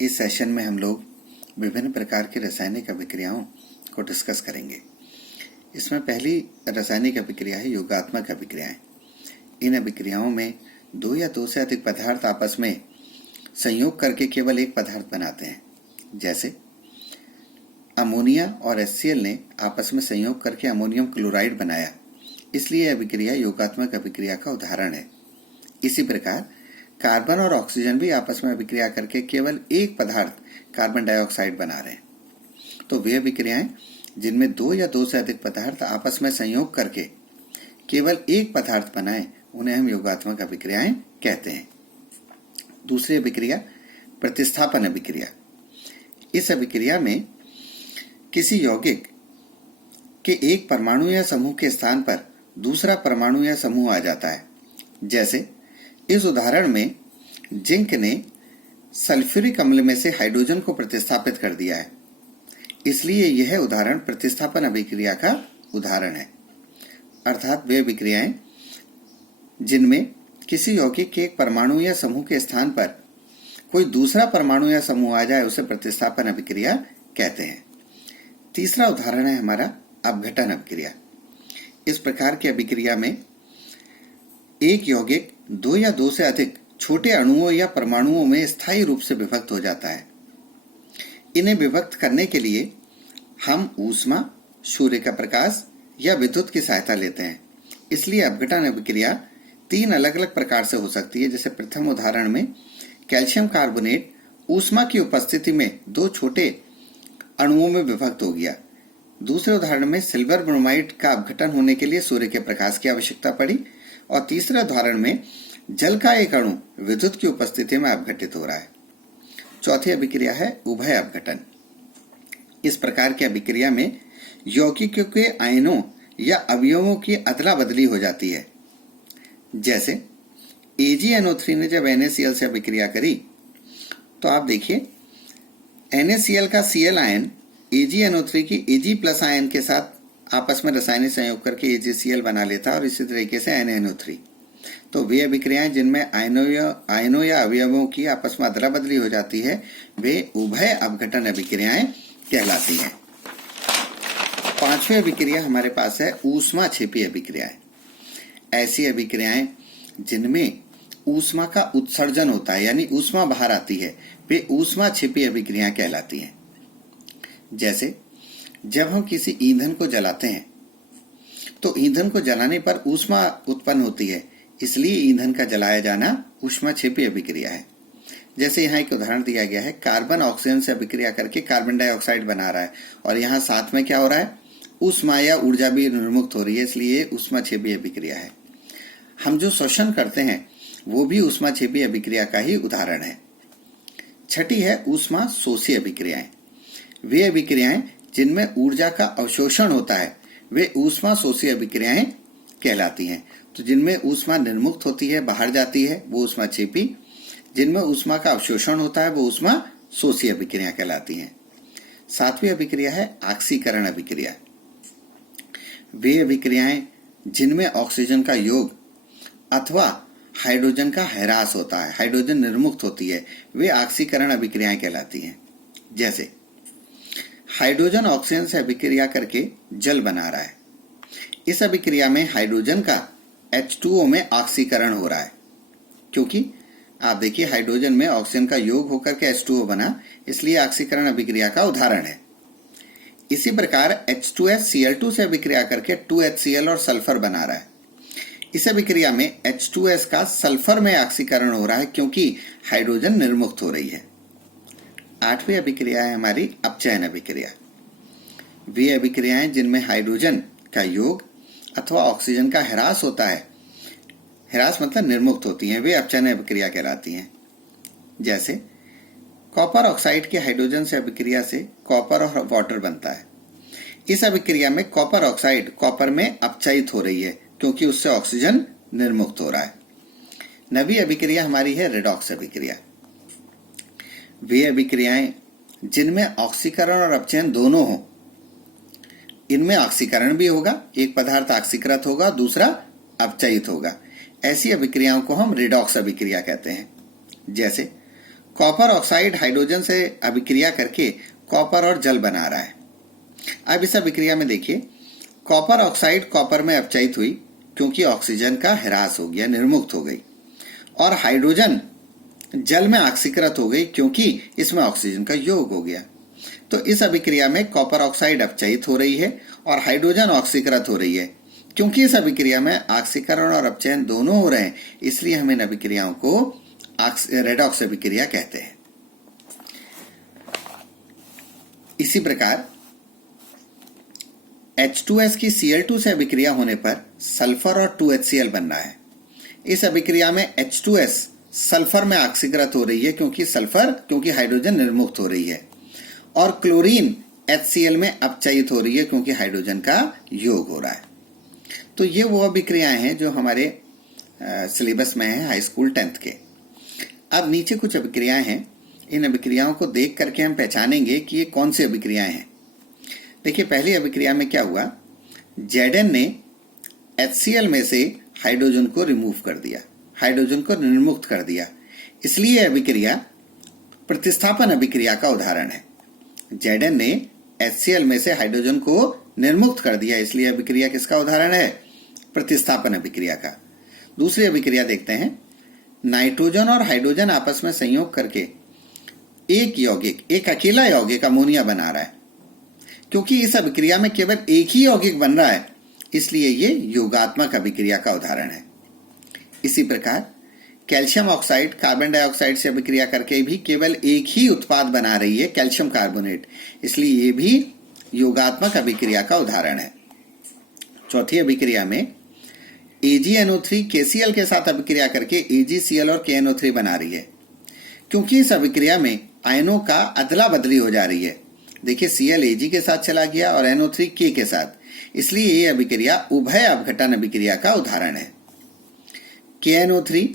इस सेशन में हम लोग विभिन्न प्रकार की रासायनिक अभिक्रियाओं को डिस्कस करेंगे। इसमें पहली रासायनिक अभिक्रिया है योगात्मक अभिक्रियाएं। इन अभिक्रियाओं में दो या दो से अधिक पदार्थ आपस में संयोग करके केवल एक पदार्थ बनाते हैं। जैसे अमोनिया और HCl ने आपस में संयोग करके अमोनियम क्लोराइड बनाया, इसलिए यह अभिक्रिया योगात्मक अभिक्रिया का उदाहरण है। इसी प्रकार कार्बन और ऑक्सीजन भी आपस में अभिक्रिया करके केवल एक पदार्थ कार्बन डाइऑक्साइड बना रहे हैं। तो वे अभिक्रियाएं जिनमें दो या दो से अधिक पदार्थ आपस में संयोग करके केवल एक पदार्थ बनाएं, उन्हें हम योगात्मक अभिक्रियाएं कहते हैं। दूसरी अभिक्रिया प्रतिस्थापन अभिक्रिया। इस अभिक्रिया में किसी यौगिक के एक परमाणु या समूह के स्थान पर दूसरा परमाणु या समूह आ जाता है। जैसे इस उदाहरण में जिंक ने सल्फ्यूरिक अम्ल में से हाइड्रोजन को प्रतिस्थापित कर दिया है, इसलिए यह उदाहरण प्रतिस्थापन अभिक्रिया का उदाहरण है। अर्थात वे अभिक्रियाएं जिनमें किसी यौगिक के एक परमाणु या समूह के स्थान पर कोई दूसरा परमाणु या समूह आ जाए, उसे प्रतिस्थापन अभिक्रिया कहते हैं। तीसरा उदाहरण है हमारा अपघटन अभिक्रिया। इस प्रकार की अभिक्रिया में एक यौगिक दो या दो से अधिक छोटे अणुओं या परमाणुओं में स्थायी रूप से विभक्त हो जाता है। इन्हें विभक्त करने के लिए हम ऊष्मा, सूर्य का प्रकाश या विद्युत की सहायता लेते हैं। इसलिए अपघटन अभिक्रिया तीन अलग अलग प्रकार से हो सकती है। जैसे प्रथम उदाहरण में कैल्शियम कार्बोनेट ऊष्मा की उपस्थिति में दो छोटे अणुओं में विभक्त हो गया। दूसरे उदाहरण में सिल्वर ब्रोमाइड का अपघटन होने के लिए सूर्य के प्रकाश की आवश्यकता पड़ी। और तीसरे उदाहरण में जल का एक अणु विद्युत की उपस्थिति में अपघटित हो रहा है। चौथी अभिक्रिया है उभय अपघटन। इस प्रकार की अभिक्रिया में यौगिकों के आयनों या अवयवों की अदला बदली हो जाती है। जैसे AgNO3 ने जब NaCl से अभिक्रिया करी, तो आप देखिए NaCl का Cl आयन AgNO3 की Ag+ आयन के साथ आपस में रासायनिक संयोग करके AgCl बना लेता है और इसी तरीके से NaNO3। तो वे अभिक्रियाएं जिनमें आयनों या अवयवों की आपस में अदला बदली हो जाती है, वे उभय अपघटन अभिक्रियाएं कहलाती हैं। पांचवी अभिक्रिया हमारे पास है ऊष्माक्षेपी अभिक्रियाएं। ऐसी अभिक्रियाएं जिनमें ऊष्मा का उत्सर्जन होता है, यानी ऊष्मा बाहर आती है, वे ऊष्माक्षेपी अभिक्रियाएं कहलाती हैं। जैसे जब हम किसी ईंधन को जलाते हैं तो ईंधन को जलाने पर ऊष्मा उत्पन्न होती है, इसलिए ईंधन का जलाया जाना ऊष्माक्षेपी अभिक्रिया है। जैसे यहाँ एक उदाहरण दिया गया है, कार्बन ऑक्सीजन से अभिक्रिया करके कार्बन डाइऑक्साइड बना रहा है और यहाँ साथ में क्या हो रहा है, ऊष्मा या ऊर्जा भी निर्मुक्त हो रही है, इसलिए ऊष्माक्षेपी अभिक्रिया है। हम जो शोषण करते हैं वो भी ऊष्माक्षेपी अभिक्रिया का ही उदाहरण है। छठी है ऊष्मा शोषी अभिक्रियाएं। वे अभिक्रियाएं जिनमें ऊर्जा का अवशोषण होता है, वे ऊष्मा शोषी अभिक्रियाएं कहलाती हैं। तो जिनमें ऊष्मा निर्मुक्त होती है, बाहर जाती है, वो ऊष्माक्षेपी। जिनमें ऊष्मा का अवशोषण होता है, वो ऊष्मा शोषी अभिक्रिया कहलाती हैं। सातवीं अभिक्रिया है ऑक्सीकरण अभिक्रिया। वे अभिक्रियाएं जिनमें ऑक्सीजन का योग अथवा हाइड्रोजन का ह्रास होता है, हाइड्रोजन निर्मुक्त होती है, वे ऑक्सीकरण अभिक्रियाएं कहलाती हैं। जैसे हाइड्रोजन ऑक्सीजन से अभिक्रिया करके जल बना रहा है। इस अभिक्रिया में हाइड्रोजन का H2O में ऑक्सीकरण हो रहा है, क्योंकि आप देखिए हाइड्रोजन में ऑक्सीजन का योग होकर के H2O बना, इसलिए ऑक्सीकरण अभिक्रिया का उदाहरण है। इसी प्रकार H2SCl2 से अभिक्रिया करके 2HCl और सल्फर बना रहा है। इस अभिक्रिया में H2S का सल्फर में ऑक्सीकरण हो रहा है, क्योंकि हाइड्रोजन निर्मुक्त हो रही है। आठवीं अभिक्रिया है हमारी अपचयन अभिक्रिया। वे अभिक्रियाएं जिनमें हाइड्रोजन का योग अथवा ऑक्सीजन का ह्रास होता है, ह्रास मतलब निर्मुक्त होती हैं, वे अपचयन अभिक्रिया कहलाती हैं। जैसे कॉपर ऑक्साइड के हाइड्रोजन से अभिक्रिया से कॉपर और वाटर बनता है। इस अभिक्रिया में कॉपर ऑक्साइड कॉपर में अपचयित हो रही है, क्योंकि उससे ऑक्सीजन निर्मुक्त हो रहा है। नवी अभिक्रिया हमारी है रेडॉक्स अभिक्रिया। वे अभिक्रियाएं जिनमें ऑक्सीकरण और अपचयन दोनों हो। इनमें ऑक्सीकरण भी होगा, एक पदार्थ ऑक्सीकृत होगा, दूसरा अपचयित होगा। ऐसी अभिक्रियाओं को हम रेडॉक्स अभिक्रिया कहते हैं। जैसे कॉपर ऑक्साइड हाइड्रोजन से अभिक्रिया करके कॉपर और जल बना रहा है। अब इस अभिक्रिया में देखिए, कॉपर ऑक्साइड कॉपर में अपचयित हुई क्योंकि ऑक्सीजन का ह्रास हो गया, निर्मुक्त हो गई, और हाइड्रोजन जल में ऑक्सीकृत हो गई क्योंकि इसमें ऑक्सीजन का योग हो गया। तो इस अभिक्रिया में कॉपर ऑक्साइड अपचयित हो रही है और हाइड्रोजन ऑक्सीकृत हो रही है। क्योंकि इस अभिक्रिया में ऑक्सीकरण और अपचयन दोनों हो रहे हैं, इसलिए हम इन अभिक्रियाओं को रेडॉक्स अभिक्रिया कहते हैं। इसी प्रकार H2S की Cl2 से अभिक्रिया होने पर सल्फर और 2HCl बन रहा है। इस अभिक्रिया में H2S सल्फर में ऑक्सीकृत हो रही है क्योंकि हाइड्रोजन निर्मुक्त हो रही है, और क्लोरीन HCl में अपचयित हो रही है क्योंकि हाइड्रोजन का योग हो रहा है। तो ये वो अभिक्रियाएं हैं जो हमारे सिलेबस में है हाई स्कूल 10th के। अब नीचे कुछ अभिक्रियाएं हैं, इन अभिक्रियाओं को देख करके हम पहचानेंगे कि ये कौन सी अभिक्रियाएं हैं। देखिए, पहली अभिक्रिया में क्या हुआ, Zn ने HCl में से हाइड्रोजन को रिमूव कर दिया, हाइड्रोजन को निर्मुक्त कर दिया, इसलिए अभिक्रिया प्रतिस्थापन अभिक्रिया का उदाहरण है। Zn ने HCl में से हाइड्रोजन को निर्मुक्त कर दिया, इसलिए अभिक्रिया किसका उदाहरण है, प्रतिस्थापन अभिक्रिया का। दूसरी अभिक्रिया देखते हैं, नाइट्रोजन और हाइड्रोजन आपस में संयोग करके एक अकेला यौगिक अमोनिया बना रहा है। क्योंकि इस अभिक्रिया में केवल एक ही यौगिक बन रहा है, इसलिए ये योगात्मक अभिक्रिया का उदाहरण है। इसी प्रकार कैल्शियम ऑक्साइड कार्बन डाइऑक्साइड से अभिक्रिया करके भी केवल एक ही उत्पाद बना रही है, कैल्शियम कार्बोनेट, इसलिए ये भी योगात्मक अभिक्रिया का उदाहरण है। चौथी अभिक्रिया में AgNO3 KCl के साथ अभिक्रिया करके AgCl और KNO3 बना रही है। क्योंकि इस अभिक्रिया में आयनों का अदला बदली हो जा रही है, देखिए Cl Ag के साथ चला गया और NO3 K के साथ, इसलिए ये अभिक्रिया उभय अपघटन अभिक्रिया का उदाहरण है। KNO3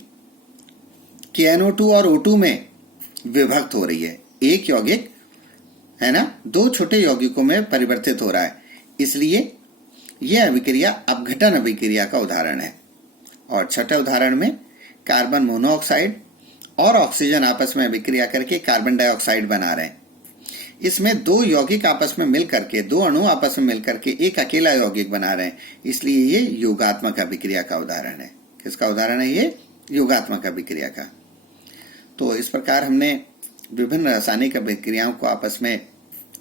KNO2 और O2 में विभक्त हो रही है, एक यौगिक है ना, दो छोटे यौगिकों में परिवर्तित हो रहा है, इसलिए यह अभिक्रिया अपघटन अभिक्रिया का उदाहरण है। और छठे उदाहरण में कार्बन मोनोऑक्साइड और ऑक्सीजन आपस में अभिक्रिया करके कार्बन डाइऑक्साइड बना रहे हैं। इसमें दो यौगिक आपस में मिलकर के, दो अणु आपस में मिलकर के एक अकेला यौगिक बना रहे हैं, इसलिए ये योगात्मक अभिक्रिया का उदाहरण है। किसका उदाहरण है ये, योगात्मक अभिक्रिया का। तो इस प्रकार हमने विभिन्न रासायनिक अभिक्रियाओं को आपस में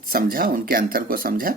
समझा, उनके अंतर को समझा